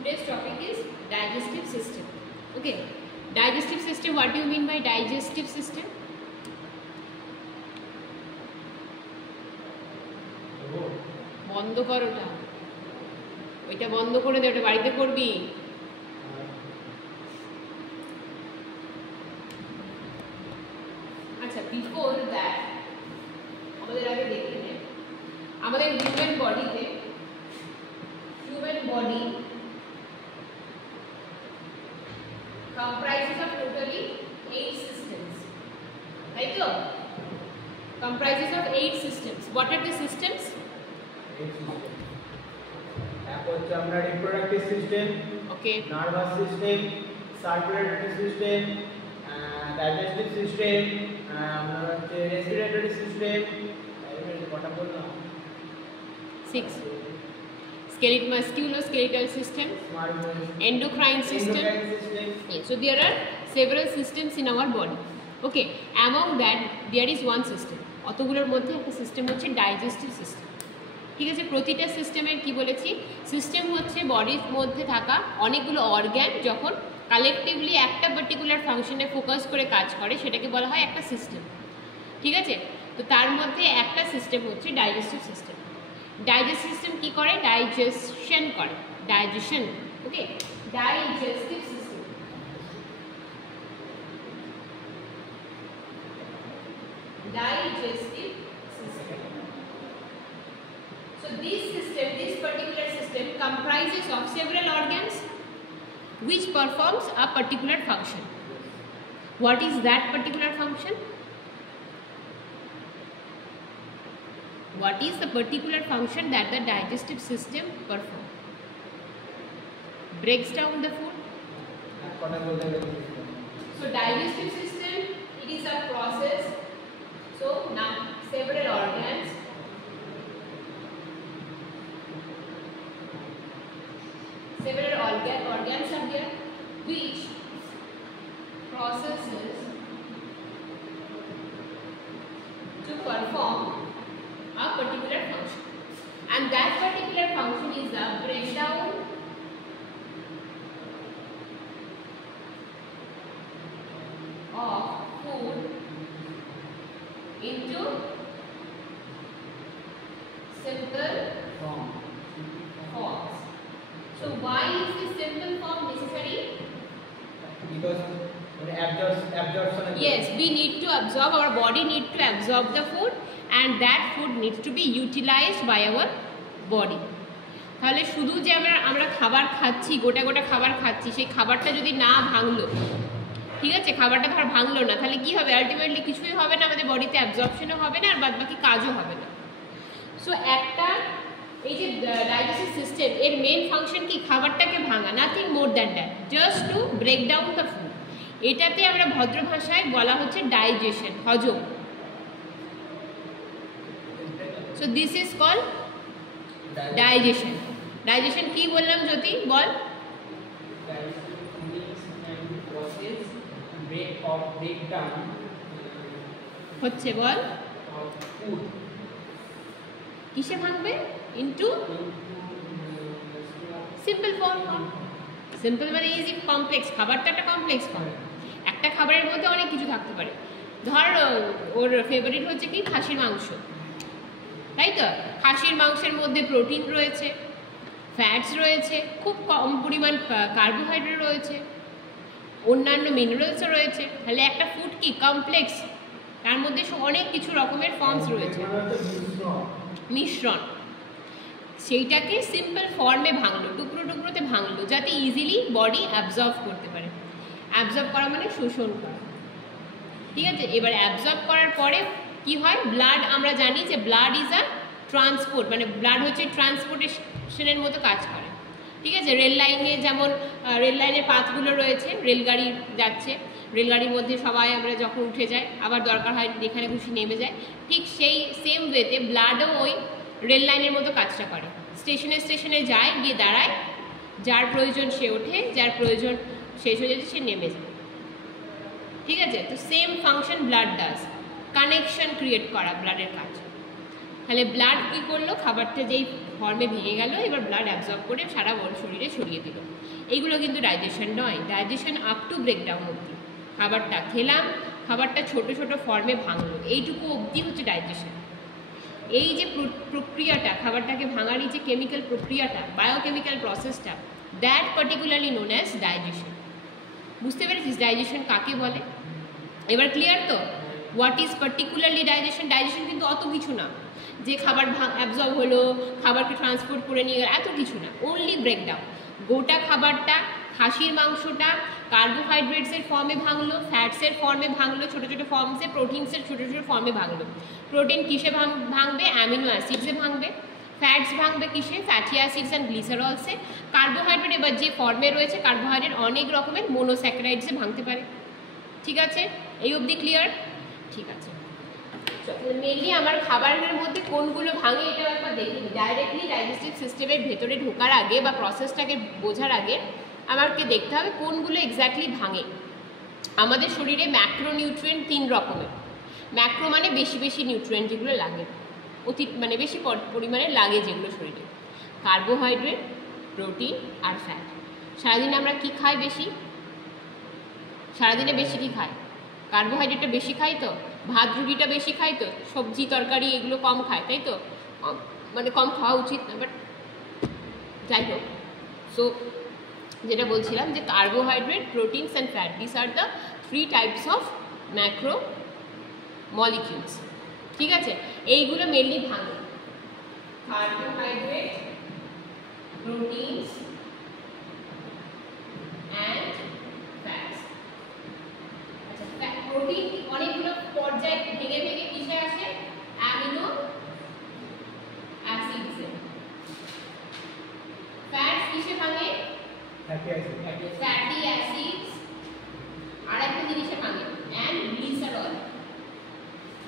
Today's topic is digestive system. Okay, digestive system. What do you mean by digestive system? বন্ধ কর ওটা, ওইটা বন্ধ করে দে, ওটা বাড়িতে করবি। আচ্ছা, বিফোর দ্যাট আমাদের আগে দেখে নে, আমাদের হিউম্যান বডিতে comprises of totally 8 systems. Right? So, comprises of 8 systems. What are the systems? 8 systems. আমরা reproductive system, okay, nervous system, circulatory system, digestive system, respiratory system. কটা বললাম? 6. Musculoskeletal system, endocrine system. Yes, so there are several systems in our body. Okay, among that there is one system. অতগুলোর মধ্যে একটা system হচ্ছে digestive system. ঠিক আছে, প্রতিটা সিস্টেমের কি বলেছি, সিস্টেম হচ্ছে বডির মধ্যে থাকা অনেকগুলো অর্গ্যান যখন কালেকটিভলি একটা পার্টিকুলার ফাংশনে ফোকাস করে কাজ করে সেটাকে বলা হয় একটা সিস্টেম। ঠিক আছে, তো তার মধ্যে একটা সিস্টেম হচ্ছে ডাইজেস্টিভ সিস্টেম। ডাইজেস্টিভ সিস্টেম কি করে? ডাইজেশন করে, digestion. Okay, digestive system, digestive system. So this particular system comprises of several organs which performs a particular function. What is that particular function? What is the particular function that the digestive system performs? Breaks down the food. So digestive system, it is a process. So now several organs are there which processes to perform a particular function, and that particular function is the breakdown of food into simple forms. So why is this simple form necessary? Because absorption. Yes, we need to absorb, our body need to absorb the food, and that food needs to be utilized by our body. তাহলে শুধু যে আমরা খাবার খাচ্ছি, গোটা খাবার খাচ্ছি, সেই খাবারটা যদি না ভাঙলো, ঠিক আছে, খাবারটা ধর ভাঙলো না, তাহলে কি হবে? আলটিমেটলি কিছুই হবে না, আমাদের বডিতে অ্যাবজর্পশনও হবে না, আর বাদ বাকি কাজও হবে না। সো একটা এই যে ডাইজেস্টিভ সিস্টেম, এর মেন ফাংশন কি? খাবারটাকে ভাঙা, nothing more than that, just to break down the food. এটাতে আমরা ভদ্র ভাষায় বলা হচ্ছে ডাইজেশন, হজম। So this is called digestion. Digestion কি বললাম জ্যোতি, বল? হচ্ছে, বল কিসে ভাঙবে? Into simple form. সিম্পল মানে ইজি, কমপ্লেক্স খাবারটা একটা কমপ্লেক্স ফর্ম। একটা খাবারের মধ্যে অনেক কিছু থাকতে পারে। ধর ওর ফেভারিট হচ্ছে কি? খাসির মাংস, তাই তো? খাসির মাংসের মধ্যে প্রোটিন রয়েছে, ফ্যাটস রয়েছে, খুব কম পরিমাণ কার্বোহাইড্রেট রয়েছে, অন্যান্য মিনারেলসও রয়েছে। তাহলে একটা ফুড কি? কমপ্লেক্স, তার মধ্যে অনেক কিছু রকমের ফর্মস রয়েছে, মিশ্রণ। সেইটাকে সিম্পল ফর্মে ভাঙলো, টুকরোতে ভাঙলো, যাতে ইজিলি বডি অ্যাবজর্ব করতে পারে। অ্যাবজর্ব করা মানে শোষণ করা। ঠিক আছে, এবার অ্যাবজর্ব করার পরে কি হয়? ব্লাড, আমরা জানি যে ব্লাড ইজ আ ট্রান্সপোর্ট, মানে ব্লাড হচ্ছে ট্রান্সপোর্টেশনের মতো কাজ করে। ঠিক আছে, রেল লাইনে যেমন রেল লাইনের পাতগুলো রয়েছে, রেলগাড়ি যাচ্ছে, রেলগাড়ির মধ্যে সবাই আমরা যখন উঠে যাই, আবার দরকার হয় যেখানে খুশি নেমে যায়, ঠিক সেই সেম ওয়েতে ব্লাডও ওই রেল লাইনের মতো কাজটা করে। স্টেশনে যায়, গিয়ে দাঁড়ায়, যার প্রয়োজন সে ওঠে, যার প্রয়োজন শেষ হয়ে যাচ্ছে সে নেমে যায়। ঠিক আছে, তো same function blood does, connection create করা ব্লাডের কাজ। তাহলে ব্লাড কী করলো, খাবারটা যেই ফর্মে ভেঙে গেল এবার ব্লাড অ্যাবজর্ব করে সারা শরীরে ছড়িয়ে দিল। এইগুলো কিন্তু ডাইজেশন নয়। ডাইজেশন আপ টু ব্রেকডাউন অবধি, খাবারটা খেলাম, খাবারটা ছোট ছোট ফর্মে ভাঙলো, এইটুকু অবধি হচ্ছে ডাইজেশন। এই যে প্রক্রিয়াটা, খাবারটাকে ভাঙার এই যে কেমিক্যাল প্রক্রিয়াটা, বায়োকেমিক্যাল প্রসেসটা, that particularly known as digestion. বুঝতে পেরেছিস ডাইজেশন কাকে বলে? এবার ক্লিয়ার তো? What is particularly digestion? Digestion কিন্তু অত কিছু না যে খাবার অ্যাবজর্ব হলো, খাবারকে ট্রান্সপোর্ট করে নিয়ে গেল, এত কিছু না। Only breakdown. গোটা খাবারটা, খাসির মাংসটা কার্বোহাইড্রেটসের ফর্মে ভাঙলো, ফ্যাটসের ফর্মে ভাঙলো, ছোটো ছোটো ফর্মসে, প্রোটিনসের ছোটো ছোটো ফর্মে ভাঙলো। প্রোটিন কিসে ভাঙবে? অ্যামিনো অ্যাসিডসে ভাঙবে। ফ্যাটস ভাঙবে কিসে? ফ্যাটি অ্যাসিডস অ্যান্ড গ্লিসারলসে। কার্বোহাইড্রেট এবার যে ফর্মে রয়েছে, কার্বোহাইড্রেট অনেক রকমের মোনোস্যাকারাইডসে ভাঙতে পারে। ঠিক আছে? এই অবধি ক্লিয়ার? ঠিক আছে। মেনলি আমার খাবারের মধ্যে কোনগুলো ভাঙে এটাও একবার দেখে নিই। ডাইরেক্টলি ডাইজেস্টিভ সিস্টেমের ভেতরে ঢোকার আগে বা প্রসেসটাকে বোঝার আগে আমাকে দেখতে হবে কোনগুলো এক্স্যাক্টলি ভাঙে। আমাদের শরীরে ম্যাক্রোনিউট্রিয়েন্ট 3 রকমের। ম্যাক্রো মানে বেশি বেশি নিউট্রিয়েন্ট যেগুলো লাগে, মানে বেশি পরিমাণে লাগে যেগুলো শরীরে। কার্বোহাইড্রেট, প্রোটিন আর ফ্যাট। সারাদিনে আমরা কি খাই বেশি? সারাদিনে বেশি কি খাই? কার্বোহাইড্রেটটা বেশি খাই তো, ভাত রুটিটা বেশি খাই তো, সবজি তরকারি এগুলো কম খাই, তাই তো? মানে কম খাওয়া উচিত না, বাট যাই হোক। সো যেটা বলছিলাম যে carbohydrate, proteins and fat, this are the 3 types of macro molecules. ঠিক আছে? এইগুলো মেনলি ভাঙে। Carbohydrate, proteins and fats. আচ্ছা, প্রোটিন অনেকগুলো পর্যায়ে ভেঙে ভেঙে কিসে আসে? অ্যামিনো অ্যাসিডসে। ফ্যাটস কিসে ভাঙে? Fatty acids. আর একটা জিনিসে ভাঙে, অ্যান্ড গ্লিসারল।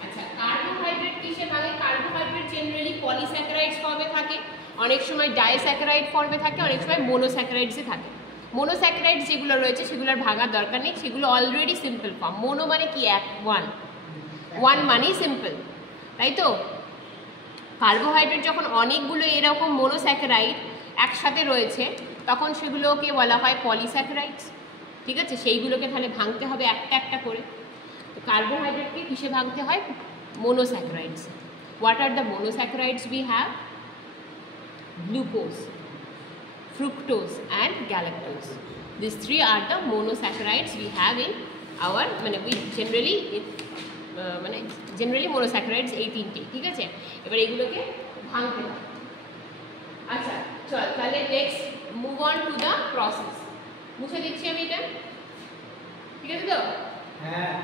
আচ্ছা, কার্বোহাইড্রেট কিসে ভাঙে? কার্বোহাইড্রেট জেনারেলি পলিস্যাকারাইডস ফর্মে থাকে, অনেক সময় ডাইস্যাকারাইড ফর্মে থাকে, অনেক সময় মোনোস্যাকারাইডসে থাকে। মোনোস্যাকারাইডস যেগুলো রয়েছে সেগুলোর ভাঙার দরকার নেই, সেগুলো অলরেডি সিম্পল ফর্ম। মোনো মানে কি? এক, ওয়ান মানেই সিম্পল, তাই তো? কার্বোহাইড্রেট যখন অনেকগুলো এরকম মোনোস্যাকারাইড একসাথে রয়েছে তখন সেগুলোকে বলা হয় পলিস্যাকারাইডস। ঠিক আছে? সেইগুলোকে তাহলে ভাঙতে হবে একটা একটা করে। তো কার্বোহাইড্রেটকে কিসে ভাঙতে হয়? Monosaccharides. What are the monosaccharides we have? Glucose, fructose and galactose. These 3 are the monosaccharides we have in our, মানে we generally মানে generally monosaccharides এই 3টে। ঠিক আছে? এবার এগুলোকে ভাঙতে হবে। আচ্ছা চল তাহলে next move on to the process. মুছে দিচ্ছি আমি এটা, ঠিক আছে তো? হ্যাঁ।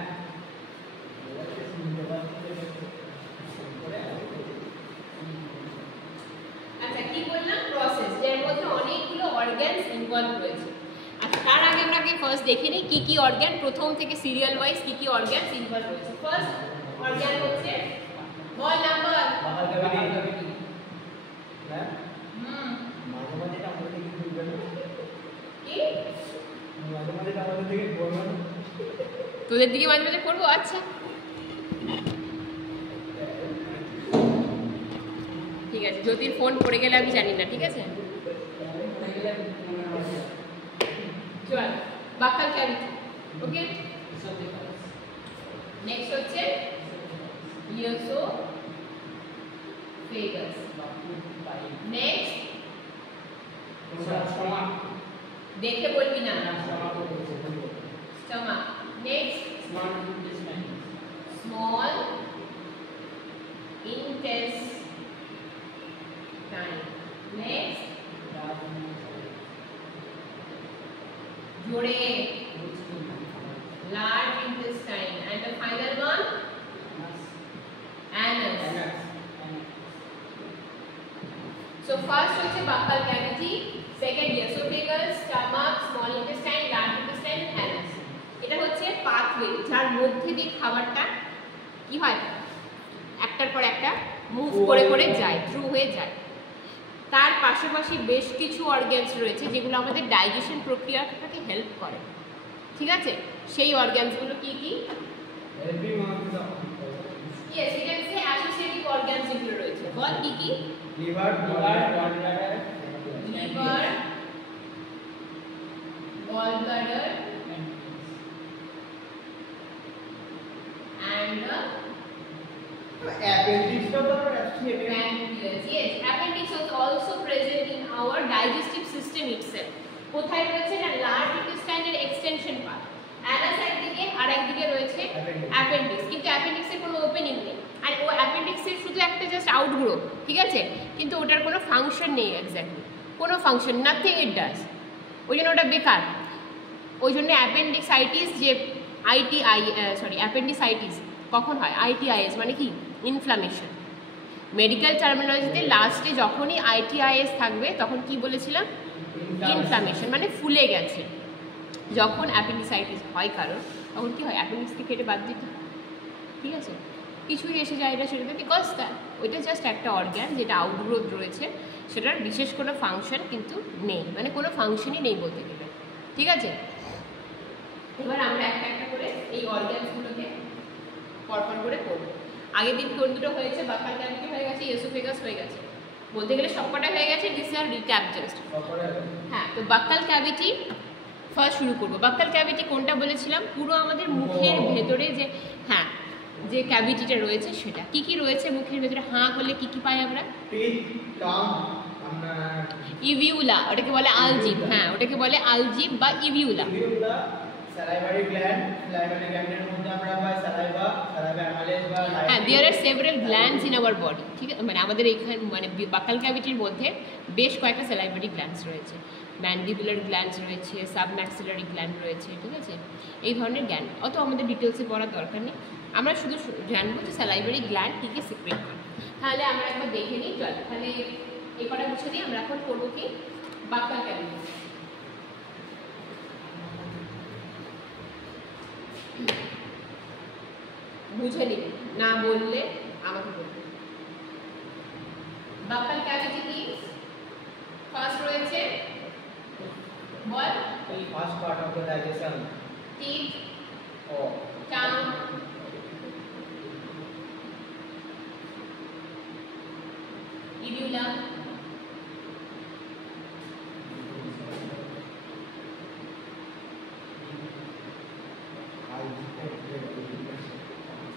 আচ্ছা কি বললাম? প্রসেস, যার মধ্যে অনেকগুলো অর্গানস ইনভলভ রয়েছে। আচ্ছা তার আগে আমরা ফার্স্ট দেখে নিই কি কি অর্গান, প্রথম থেকে সিরিয়াল ওয়াইজ কি কি অর্গানস ইনভলভ রয়েছে। ফার্স্ট অর্গান হচ্ছে বল নাম্বার হ্যাঁ মাঝে মাঝে আমাদের থেকে ভুলবেন কি? মাঝে মাঝে আমাদের থেকে বলবেন, তোদের দিকে মাঝে মাঝে করবো। আচ্ছা ঠিক আছে, জ্যোতির ফোন পড়ে গেলে আমি জানি না। ঠিক আছে চল বাক্কাল ক্যাভিটি। ওকে নেক্সট হচ্ছে ইয়োসোফেগাস। নেক্সট দেখে বলবি না, stomach. Next small intestine. Next jode large intestine, and the final one anus. So first হচ্ছে buccal cavity, second esophagus, stomach, small intestine, large intestine, anus. এটা হচ্ছে পাথওয়ে যার মধ্যে দিয়ে খাবারটা কি হয় একটার পর একটা মুভ করে করে যায়, থ্রু হয়ে যায়। তার পাশাপাশি বেশ কিছু অর্গ্যানস রয়েছে যেগুলো আমাদের ডাইজেশন প্রক্রিয়াটাকে হেল্প করে। ঠিক আছে, সেই অর্গ্যানসগুলো কি কি? Yes, you can say associative organs যেগুলো রয়েছে। বল কি কি? Liver, gallbladder, liver, gallbladder and appendix তো তোর আছে। pancreas. Yes, appendix is also present in our digestive system itself. কোথায় রয়েছে না লার্জ ইন্টেস্টাইনের এক্সটেনশন পার্ট, অ্যানাস একদিকে আর একদিকে রয়েছে অ্যাপেন্ডিক্স, কিন্তু অ্যাপেন্ডিক্সের কোনো ওপেনিং নেই, আর ও অ্যাপেন্ডিক্সের শুধু একটা জাস্ট আউটগ্রো, ঠিক আছে, কিন্তু ওটার কোনো ফাংশন নেই, এক্স্যাক্টলি কোনো ফাংশন, নাথিং ইট ডাজ, ওই জন্য ওটা বেকার। ওই জন্য অ্যাপেন্ডিক্সাইটিস যে অ্যাপেন্ডিসাইটিস কখন হয়? আইটিআইএস মানে কি? ইনফ্লামেশন। মেডিকেল টার্মিনোলজিতে লাস্টে যখনই আইটিআইএস থাকবে তখন কি বলেছিলাম? ইনফ্লামেশন, মানে ফুলে গেছে। যখন অ্যাপেন্ডিসাইটিস হয় কারণ, তখন কি হয়? অ্যাপেন্ডিক্সকে কেটে বাদ দিতে হয়, ঠিক আছে, কিছুই এসে যায় এটা সেটাতে, বিকজ ওইটা জাস্ট একটা অর্গ্যান যেটা আউটগ্রোথ রয়েছে, সেটার বিশেষ কোনো ফাংশন কিন্তু নেই, মানে কোনো ফাংশনই নেই বলতে গেলে, ঠিক আছে। এবার আমরা একটা একটা করে এই অর্গ্যানসগুলোকে পরপর করে করব। আগের দিন কোন দুটো হয়েছে? বাকাল ক্যাভিটি হয়ে গেছে, এসোফেগাস হয়ে গেছে, বলতে গেলে সবকটা হয়ে গেছে, দিস আর রিক্যাপ জাস্ট। হ্যাঁ, তো বাকাল ক্যাভিটি ফার্স্ট শুরু করবো। বাকাল ক্যাভিটি কোনটা বলেছিলাম? পুরো আমাদের মুখের ভেতরে যে, হ্যাঁ, যে ক্যাভিটিটা রয়েছে সেটা। কি কি রয়েছে মুখের ভেতরে? হাঁ করলে কি কি পাই আমরা? ইভিউলা, ওটাকে বলে আলজিভ। হ্যাঁ, ওটাকে বলে আলজিভ বা ইভিউলা। salivary gland, salivary gland-এর মধ্যে আমরা পাই সালাইভা, সালাইভা অ্যামালেজ বা হ্যাঁ, there are several glands in our body, ঠিক আছে, মানে আমাদের এইখানে মানে বাকাল ক্যাভিটির মধ্যে বেশ কয়েকটা স্যালাইভারি গ্ল্যান্ডস রয়েছে, ম্যান্ডিবুলার গ্ল্যান্ডস রয়েছে, সাবম্যাক্সিলারি গ্ল্যান্ড রয়েছে, ঠিক আছে, এই ধরনের গ্ল্যান্ড অত আমাদের ডিটেলসে পড়ার দরকার নেই, আমরা শুধু জানবো যে স্যালাইভারি গ্ল্যান্ড কী কী সিক্রেট করে। তাহলে আমরা একবার দেখে নিই, চল তাহলে এই কটা বুঝে দিই। আমরা এখন করবো কি? বাকাল ক্যাভিটি। বুঝে নিবি, না বললে আমাকে বলবে। বাকাল ক্যাভিটি কি? ফার্স্ট রয়েছে, বল। First part of the digestion, teeth, ও tongue, uvula,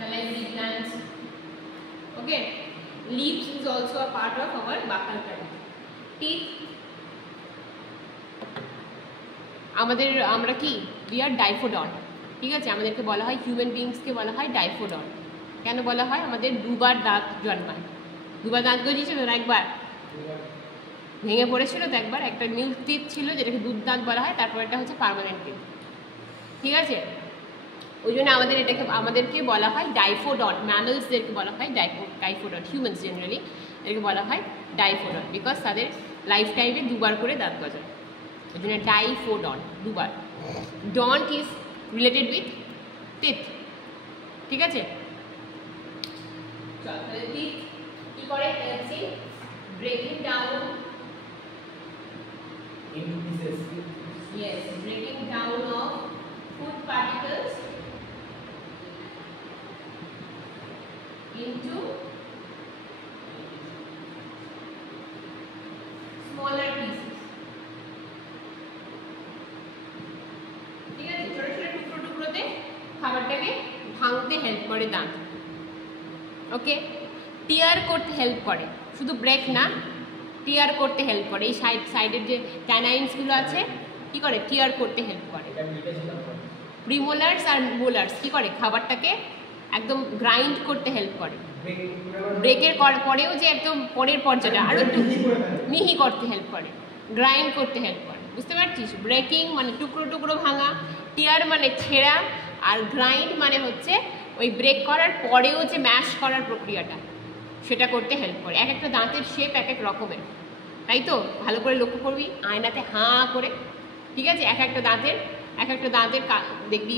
salivary glands. Okay, lips is also a part of our buccal cavity. Teeth, আমাদের আমরা কি? we are diphrodont, ঠিক আছে, আমাদেরকে বলা হয়, হিউম্যান বিংসকে বলা হয় ডাইফোডন্ট। কেন বলা হয়? আমাদের দুবার দাঁত জন্মায়। দুবার দাঁত গজিয়েছিল না একবার? ভেঙে পড়েছিল তো একবার, একটা মিল্ক টিথ ছিল যেটাকে দুধ দাঁত বলা হয়, তারপর এটা হচ্ছে পার্মানেন্ট টিথ, ঠিক আছে। ওই জন্য আমাদেরকে বলা হয় ডাইফোডন্ট, ম্যামেলসদেরকে বলা হয় ডাইফোডন্ট, হিউম্যানস জেনারেলি এদেরকে বলা হয় ডাইফোডন্ট, বিকজ তাদের লাইফ টাইমে দুবার করে দাঁত গজায়, ওই জন্য ডাইফোডন্ট, দুবার। Don't is related with teeth, ঠিক আছে। তাহলে টিথ কি করে? Helps in breaking down, in pieces, yes, breaking down of food particles into smaller pieces, ঠিক আছে, ছোট ছোট টুকরো টুকরোতে খাবারটাকে ভাঙতে হেল্প করে দাঁত। ওকে, টিয়ার করতে হেল্প করে, শুধু ব্রেক না, টিয়ার করতে হেল্প করে। এই সাইডের যে ক্যানাইন্সগুলো আছে কি করে? টিয়ার করতে হেল্প করে। প্রিমোলার্স আর মোলার্স কি করে? খাবারটাকে একদম গ্রাইন্ড করতে হেল্প করে। ব্রেকের পরেও যে একদম পরের পর্যায়টা আরও একটু মিহি করতে হেল্প করে, গ্রাইন্ড করতে হেল্প করে, বুঝতে পারছিস? ব্রেকিং মানে টুকরো টুকরো ভাঙা, টিয়ার মানে ছেঁড়া, আর গ্রাইন্ড মানে হচ্ছে ওই ব্রেক করার পরেও যে ম্যাশ করার প্রক্রিয়াটা, সেটা করতে হেল্প করে। এক একটা দাঁতের শেপ এক এক রকমের, তাই তো? ভালো করে লক্ষ্য করবি আয়নাতে হাঁ করে, ঠিক আছে, এক একটা দাঁতের দেখবি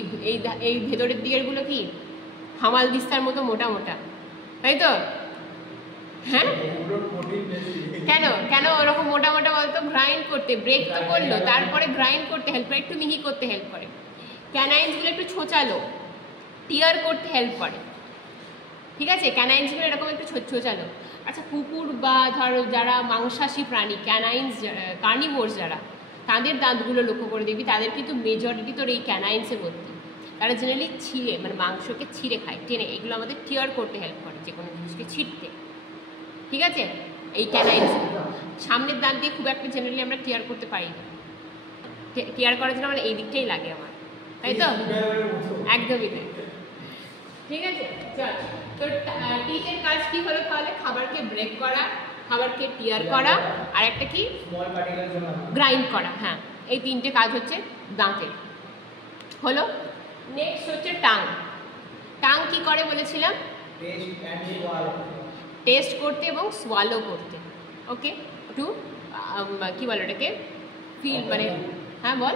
এই ভেতরের দিকেরগুলো কি হামাল দিস্তার মতো মোটা মোটা, তাই তো? হ্যাঁ, কেন কেন ওরকম মোটা মোটা বলতো? গ্রাইন্ড করতে, ব্রেক তো করলো, তারপরে গ্রাইন্ড করতে হেল্প করে, একটু মিহি করতে হেল্প করে। ক্যানাইন্সগুলো একটু ছোঁচালো, টিয়ার করতে হেল্প করে, ঠিক আছে, ক্যানাইন্সগুলো এরকম একটু ছোচালো। আচ্ছা, কুকুর বা ধরো যারা মাংসাশী প্রাণী, ক্যানাইন্স কার্নিভোরস যারা, তাদের দাঁতগুলো লক্ষ্য করে দেখবি তাদের কিন্তু মেজরিটি তোর এই ক্যানাইন্সের মধ্যে। তারা জেনারেলি ছিঁড়ে, মানে মাংসকে ছিঁড়ে খায়, টেনে। এগুলো আমাদের টিয়ার করতে হেল্প করে, যে কোনো জিনিসকে ছিঁড়তে। ঠিক আছে, এই ক্যানাইন্সগুলো সামনের দাঁত দিয়ে খুব একটা জেনারেলি আমরা টিয়ার করতে পারি না। টিয়ার করার জন্য আমার এই দিকটাই লাগে আমার, তাই তো? একদমই তাই। ঠিক আছে, চল। তো টিথের কাজ কি হলো তাহলে? খাবারকে ব্রেক করা, খাবারকে টিয়ার করা, আর একটা কি গ্রাইন্ড করা। হ্যাঁ, এই তিনটে কাজ হচ্ছে দাঁতের। হলো। নেক্সট হচ্ছে টাং। টাং কি করে বলেছিলাম? টেস্ট করতে এবং সোয়ালো করতে। ওকে, টু কি বলে এটাকে, ফিল, মানে হ্যাঁ বল।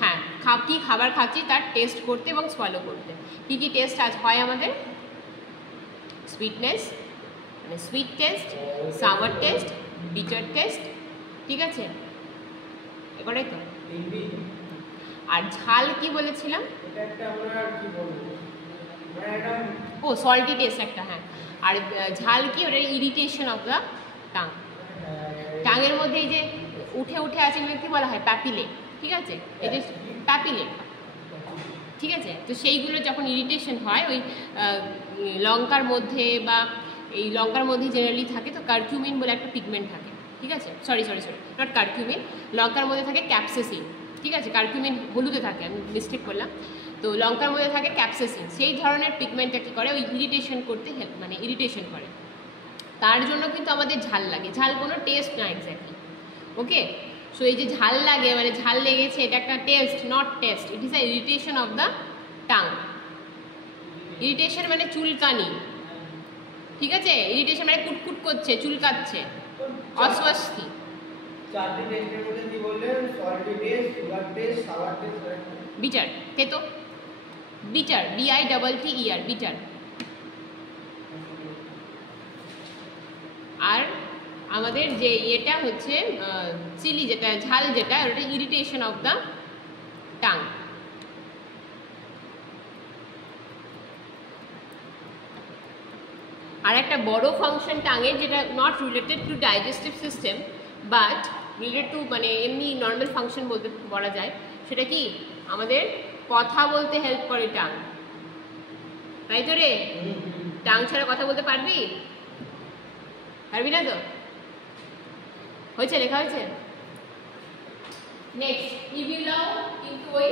হ্যাঁ, কি খাবার খাচ্ছি তার টেস্ট করতে এবং সোয়ালো করতে। কী কী টেস্ট আজ হয় আমাদের? সুইটনেস, মানে sweet taste, sour taste, bitter taste. ঠিক আছে, এবারে তো। আর ঝাল কি বলেছিলাম? ও সল্টি টেস্ট একটা, হ্যাঁ। আর ঝাল কি? ওটা ইরিটেশন অফ দ্য টাং। টাঙের মধ্যে এই যে উঠে উঠে আছে এগুলো কি বলা হয়? প্যাপিলে। ঠিক আছে, এই যে প্যাপিলে। ঠিক আছে, তো সেইগুলো যখন ইরিটেশন হয় ওই লঙ্কার মধ্যে, বা এই লঙ্কার মধ্যে জেনারেলি থাকে তো কারকিউমিন বলে একটা পিগমেন্ট থাকে। ঠিক আছে, সরি নট কারকিউমিন, লঙ্কার মধ্যে থাকে ক্যাপসেসিন। ঠিক আছে, কারকিউমিন হলুদে থাকে, আমি মিস্টেক করলাম। তো লঙ্কার মধ্যে থাকে ক্যাপসেসিন, সেই ধরনের পিগমেন্টটা কী করে? ওই ইরিটেশন করতে হেল্প, মানে ইরিটেশন করে। তার জন্য কিন্তু আমাদের ঝাল লাগে। ঝাল কোনো টেস্ট না এক্স্যাক্টলি। ওকে, সো এই যে ঝাল লাগে, মানে ঝাল লেগেছে, এটা একটা test, not test, it is a irritation of the tongue. Irritation মানে চুলকানি। ঠিক আছে, ইরিটেশন মানে কুটকুট করছে, চুলকাচ্ছে, অস্বস্তি। চারটি টেস্টের মধ্যে কি বললেন? Salty taste, sugar taste, sour taste, bitter. তো বিটার, BITTER, বিটার। আর আমাদের যে এটা হচ্ছে চিলি, যেটা ঝাল, যেটা ওটা ইরিটেশন অফ দ্য টাং। আর একটা বড় ফাংশন টাঙের, যেটা not related to digestive system but related to, মানে এমনি নর্মাল ফাংশন বলতে বলা যায়, সেটা কি? আমাদের কথা বলতে হেল্প করে টাং। তাই তো রে? টাং ছাড়া কথা বলতে পারবি? পারবি না তো? হয়েছে, লেখা হয়েছে। নেক্সট, ইভিলাও কিন্তু ওই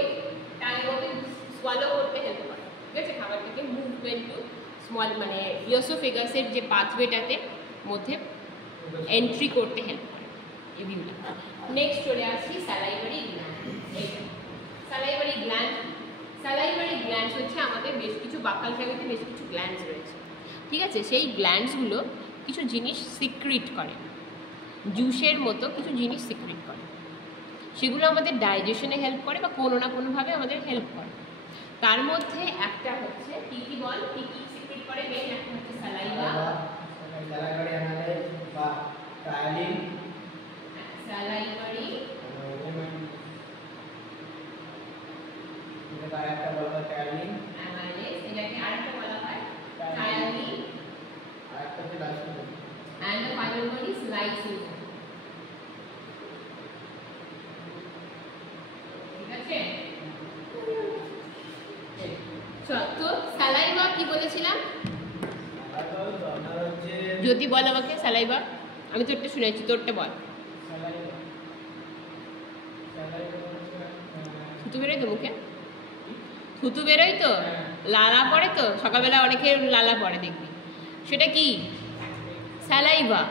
টাঙের মধ্যে সোয়ালো করতে হেল্প করে। ঠিক আছে, খাবারটাকে মুভমেন্ট টু স্মল, মানে ইয়োসোফেগাসের যে পাথওয়েটাতে মধ্যে এন্ট্রি করতে হেল্প করে ইভিউলা। নেক্সট চলে আসছি salivary gland. Salivary gland, salivary glands হচ্ছে আমাদের বেশ কিছু বাকাল ক্যাভিটিতে বেশ কিছু গ্ল্যান্ডস রয়েছে। ঠিক আছে, সেই গ্ল্যান্ডসগুলো কিছু জিনিস সিক্রিট করে, জুসের মতো কিছু জিনিস সিক্রিট করে। সেগুলো আমাদের ডাইজেশনে হেল্প করে বা কোনো না কোনোভাবে আমাদের হেল্প করে। তার মধ্যে একটা হচ্ছে কি কি বল, কি কি সিক্রিট করে? মেইন একটা হচ্ছে স্যালাইভা, স্যালাইভারি অ্যানালাইজ বা ট্রায়ালিং, স্যালাইভারি এটা আরেকটা বলা হয় ট্রায়ালিং, অ্যানালাইজ, এটাকে আরেকটা বলা হয় ট্রায়ালিং, আরেকটা হচ্ছে লাইসিং, and the final one is lysine. ঠিক আছে, তো স্যালাইভা কি বলেছিলাম? যদি বল আমাকে স্যালাইভা, আমি তোরটা শুনেছি, তোরটা বল। থুতু বেরোয় তো মুখে? থুতু বেরোয় তো, লালা পড়ে তো, সকালবেলা অনেকের লালা পড়ে দেখবি, সেটা কি? স্যালাইভা।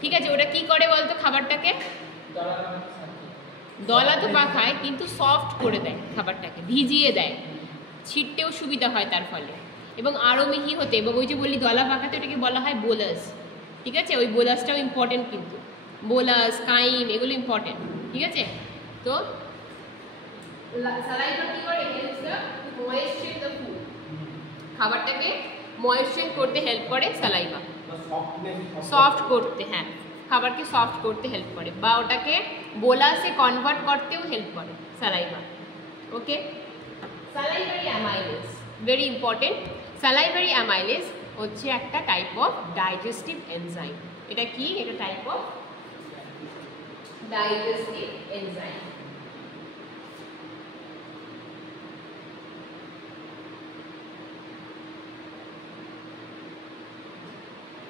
ঠিক আছে, ওটা কি করে বলতো? খাবারটাকে দলা তো পাখায়, কিন্তু সফট করে দেয়, খাবারটাকে ভিজিয়ে দেয়, ছিটতেও সুবিধা হয় তার ফলে, এবং আরও মিহি হতে। এবং ওই যে বললি দলা পাকাতে, ওটাকে বলা হয় বোলাস। ঠিক আছে, ওই বোলাসটাও ইম্পর্টেন্ট, কিন্তু বোলাস, কাইম, এগুলো ইম্পর্টেন্ট। ঠিক আছে, তো স্যালাইভা কি করে? Helps the moisture the food, খাবারটাকে ময়েশ্চার করতে হেল্প করে স্যালাইভা, সফট করতে। হ্যাঁ, খাবারকে সফট করতে হেল্প করে, বা ওটাকে বোলাসে কনভার্ট করতেও হেল্প করে saliva. Okay, salivary amylase very important. Salivary amylase হচ্ছে একটা টাইপ অফ ডাইজেস্টিভ এনজাইম। এটা কি? এটা টাইপ অফ ডাইজেস্টিভ এনজাইম।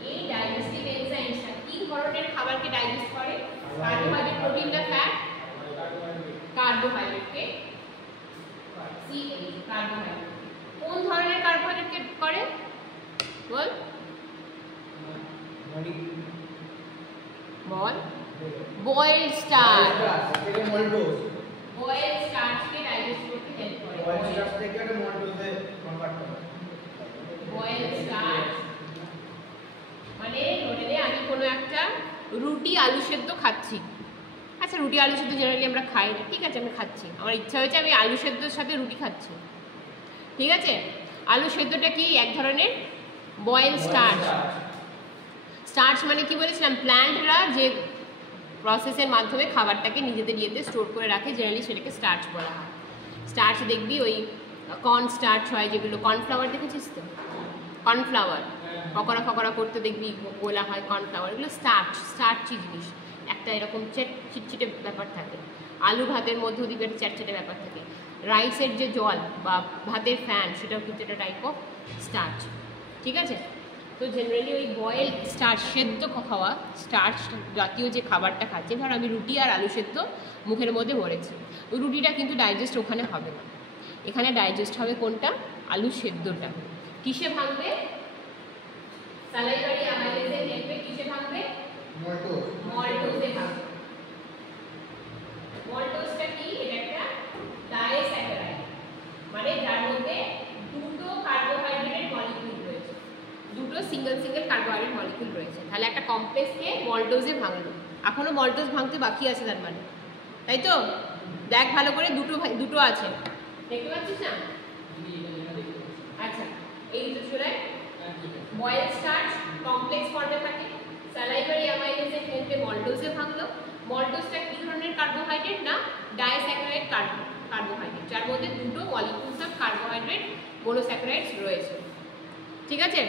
এই ডাইজেস্টিভ এনজাইমটা কি ধরনের খাবারকে ডাইজেস্ট করে? কার্বোহাইড্রেট, প্রোটিন না ফ্যাট? কার্বোহাইড্রেটকে CH কার্বোহাইড্রেট। কোন ধরনের কার্বোহাইড্রেটকে করে বল? বল। Boiled starch. বয়েলড স্টার্চকে ডাইজেস্ট করতে হেল্প করে। বয়েলড স্টার্চ মানে ধরে নে আমি কোনো একটা রুটি আলু সেদ্ধ খাচ্ছি। আচ্ছা, রুটি আলু সেদ্ধ জেনারেলি আমরা খাই না, ঠিক আছে, আমি খাচ্ছি, আমার ইচ্ছা হয়েছে আমি আলু সেদ্ধর সাথে রুটি খাচ্ছি, ঠিক আছে। আলু সেদ্ধটা কি? এক ধরনের বয়েল স্টার্চ। স্টার্চ মানে কি বলেছিলাম? প্ল্যান্টরা যে প্রসেসের মাধ্যমে খাবারটাকে নিজেদের ইয়েতে স্টোর করে রাখে, জেনারেলি সেটাকে স্টার্চ বলা হয়। স্টার্চ দেখবি ওই কর্ন স্টার্চ হয়, যেগুলো কর্নফ্লাওয়ার দেখেছিস তো? কর্নফ্লাওয়ার পকোড়া ফকোড়া করতে দেখবি বলা হয় কর্নফ্লাওয়ার, এগুলো স্টার্চি জিনিস। একটা এরকম চিটচিটে ব্যাপার থাকে। আলু ভাতের মধ্যেও দিকে একটা চ্যাটচ্যাটে ব্যাপার থাকে। রাইসের যে জল বা ভাতের ফ্যান, সেটাও কিন্তু একটা টাইপ অফ স্টার্চ, ঠিক আছে। তো জেনারেলি ওই বয়েল স্টার্চ, সেদ্ধ খাওয়া স্টার্চ জাতীয় যে খাবারটা খাচ্ছে, ধর আমি রুটি আর আলু সেদ্ধ মুখের মধ্যে ভরেছি, ওই রুটিটা কিন্তু ডাইজেস্ট ওখানে হবে না, এখানে ডাইজেস্ট হবে কোনটা? আলু সেদ্ধটা। কিসে ভাঙবে? স্যালাইভারি অ্যামাইলেজের হেল্পে কিসে ভাঙবে? মল্টোজে ভাঙবে। মল্টোজটা কি? এটা একটা ডাইস্যাকারাইড, মানে যার মধ্যে দুটো কার্বোহাইড্রেটের মলিকিউল রয়েছে, দুটো সিঙ্গেল কার্বোহাইড্রেট মলিকিউল রয়েছে। তাহলে একটা কমপ্লেক্সকে মল্টোজে ভাঙলো। এখনো মল্টোজ ভাঙতে বাকি আছে তার মানে, তাই তো? দেখ ভালো করে, দুটো আছে, দেখতে পাচ্ছিস না? আচ্ছা, এই দুটো চলে বয়েল স্টার্চ কমপ্লেক্স ফর্মে থাকে, স্যালাইভারি অ্যামাইলেজের হেল্পে মল্টোজে ভাঙলো। মল্টোজটা কি ধরনের কার্বোহাইড্রেট? না ডাইস্যাকারাইড কার্বোহাইড্রেট, যার মধ্যে দুটো মলিকিউলস অফ কার্বোহাইড্রেট মোনোস্যাকারাইডস রয়েছে, ঠিক আছে।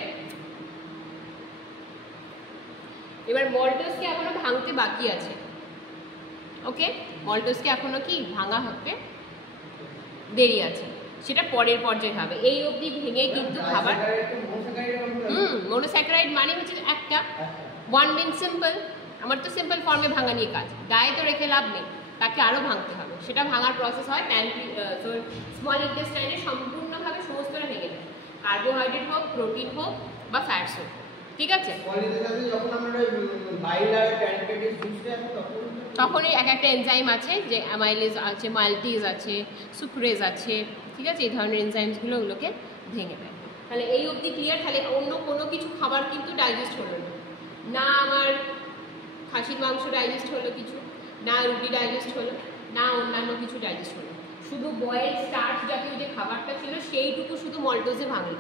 এবার মল্টোজকে এখনো ভাঙতে বাকি আছে, ওকে। মল্টোজকে এখনো কি ভাঙা হতে দেরি আছে, সেটা পরের পর্যায়ে হবে। এই অবধি ভেঙে কিন্তু খাবার মোনোস্যাকারাইড মানে হচ্ছে একটা ওয়ান মিন সিম্পল। আমার তো সিম্পল ফর্মে ভাঙা নিয়ে কাজ, ডায়ে তো রেখে লাভ নেই, তাকে আরও ভাঙতে হবে। সেটা ভাঙার প্রসেস হয় স্মল ইন্টেস্টাইনে সম্পূর্ণভাবে সমস্তটা ভেঙে যায়, কার্বোহাইড্রেট হোক, প্রোটিন হোক বা ফ্যাটস হোক, ঠিক আছে। তখনই এক একটা এনজাইম আছে, যে অ্যামাইলেজ আছে, মাল্টিজ আছে, সুক্রেজ আছে, ঠিক আছে। এই ধরনের এনজাইমসগুলো ওগুলোকে ভেঙে দেয়। তাহলে এই অবধি ক্লিয়ার। তাহলে অন্য কোনো কিছু খাবার কিন্তু ডাইজেস্ট হলো না, না আমার খাসির মাংস ডাইজেস্ট হলো কিছু, না রুটি ডাইজেস্ট হলো, না অন্যান্য কিছু ডাইজেস্ট হলো, শুধু বয়েল স্টার্চ জাতীয় যে খাবারটা ছিল সেইটুকু শুধু মল্টোজে ভাঙলো,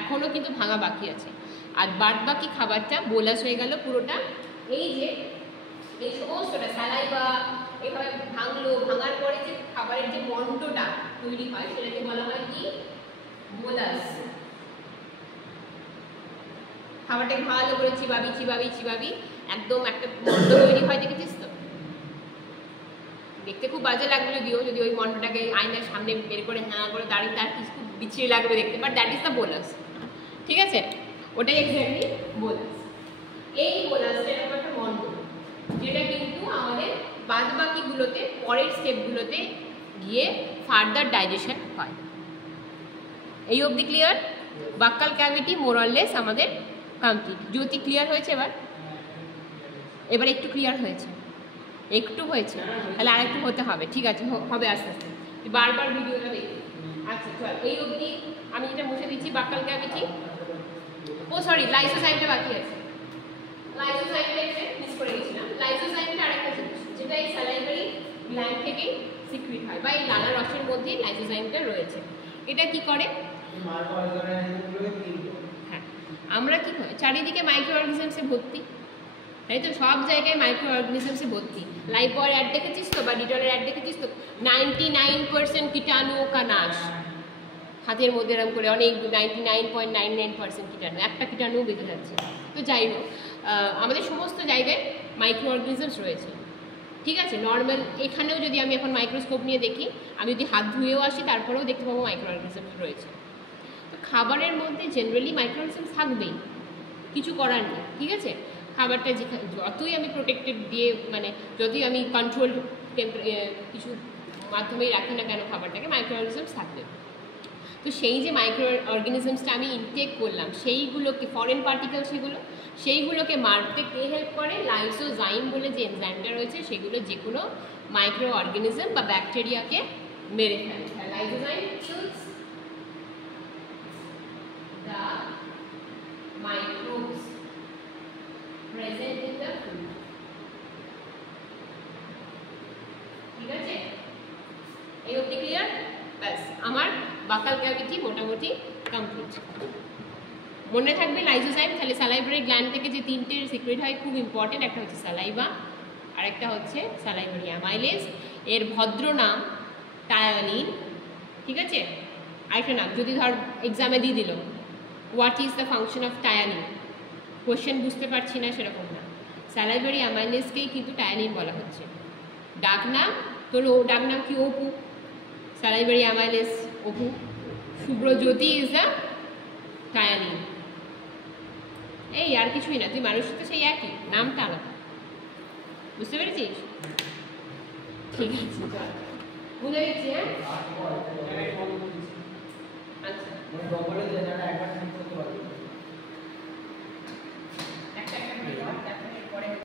এখনও কিন্তু ভাঙা বাকি আছে। আর বাদ বাকি খাবারটা বোলাস হয়ে গেল পুরোটা। এই যে এই সমস্তটা স্যালাইভা এভাবে ভাঙলো, ভাঙার পরে যে খাবারের যে মন্ডটা তৈরি হয় সেটাকে বলা হয় কি? বোলাস। খাবারটাকে ভালো করে চিবাবি একদম একটা মন্ড তৈরি হয়, দেখেছিস তো? দেখতে খুব বাজে লাগলো যদিও, যদি ওই মন্ডটাকে আয়নার সামনে বের করে হ্যাঁ করে দাঁড়িয়ে, তার কিছু খুব বিচ্ছিরি লাগবে দেখতে, but that is the bolus, ঠিক আছে। ওটাই এক্স্যাক্টলি বোলাস। এই বোলাসটা এরকম একটা মন্ড, যেটা কিন্তু আমাদের বাদ বাকিগুলোতে পরের স্টেপগুলোতে গিয়ে ফার্দার ডাইজেশন হয়। এই অবধি ক্লিয়ার? বাক্কাল ক্যাভিটি মোরলেস আমাদের কমপ্লিট। জ্যোতি ক্লিয়ার হয়েছে? এবার একটু ক্লিয়ার হয়েছে, একটু হয়েছে, তাহলে আরেকটু হতে হবে, ঠিক আছে, হবে আস্তে আস্তে, বারবার ভিডিওটা দেখি। আচ্ছা চল, এই অবধি আমি যেটা মুছে দিচ্ছি বাক্কাল ক্যাভিটি। ও সরি, লাইসোজাইমটা বাকি আছে। লাইসোজাইমটা মিস করে গেছিলাম। লাইসোজাইমটা আরেকটা জিনিস, যেটা এই স্যালাইভারি গ্ল্যান্ড থেকেই সিক্রিট হয়, বা এই লালা রসের মধ্যেই লাইসোজাইমটা রয়েছে। এটা কি করে? হ্যাঁ, আমরা কি করি, চারিদিকে মাইক্রো অর্গানিজমসে ভর্তি, তাই তো? সব জায়গায় মাইক্রো অর্গানিজমসে ভর্তি। লাইপয়ের অ্যাড দেখেছিস তো, বা ডিটলের অ্যাড দেখেছিস তো? 99% कीटाणुओं का नाश, হাতের মধ্যে এরকম করে অনেক 99.99% কীটাণু, একটা কীটাণুও বেঁচে যাচ্ছে। তো যাই হোক, আমাদের সমস্ত জায়গায় মাইক্রো অর্গানিজমস রয়েছে, ঠিক আছে। নর্মাল এখানেও যদি আমি এখন মাইক্রোস্কোপ নিয়ে দেখি, আমি যদি হাত ধুয়েও আসি তারপরেও দেখতে পাবো মাইক্রো অর্গানিজমস রয়েছে। তো খাবারের মধ্যে জেনারেলি মাইক্রো অর্গানিজমস থাকবেই, কিছু করার নেই, ঠিক আছে। খাবারটা যতই আমি প্রোটেক্টেড দিয়ে, মানে যতই আমি কন্ট্রোল কিছু মাধ্যমেই রাখি না কেন খাবারটাকে, মাইক্রো অর্গানিজমস থাকবে। তো সেই যে মাইক্রো অর্গানিজমসটা আমি ইনটেক করলাম, সেইগুলোকে ফরেন পার্টিকেল, সেইগুলোকে মারতে কে হেল্প করে? লাইসোজাইম বলে যে এনজাইমটা রয়েছে, সেগুলো যে কোনো মাইক্রো অর্গানিজম বা ব্যাকটেরিয়াকে মেরে ফেলে। Lysozyme kills the microbes present in the food, ঠিক আছে। এই অবধি ক্লিয়ার? ব্যাস, আমার বাকাল ক্যাভিটি মোটামুটি কমপ্লিট। মনে থাকবে লাইসোজাইম, তাহলে স্যালাইভারি গ্ল্যান্ড থেকে যে তিনটে সিক্রেট হয় খুব ইম্পর্টেন্ট, একটা হচ্ছে স্যালাইভা, আর একটা হচ্ছে স্যালাইভারি অ্যামাইলেজ, এর ভদ্র নাম টায়ালিন, ঠিক আছে। আরেকটা নাম যদি ধর এক্সামে দিয়ে দিল, what is the function of ptyalin, question বুঝতে পারছি না সেরকম না, স্যালাইভারি অ্যামাইলেজকেই কিন্তু টায়ালিন বলা হচ্ছে। ডাক নাম তোর, ডাক নাম কি? Apu. Salivary amylase Apu. Subhrajyoti is the ptyalin. এই আর কিছুই না, তুই মানুষের তো সেই একই, নামটা আলাদা, বুঝতে পেরেছিস? ঠিক আছে, চল বুঝে গেছি। হ্যাঁ, আচ্ছা, একবার করতে পারবে। একটা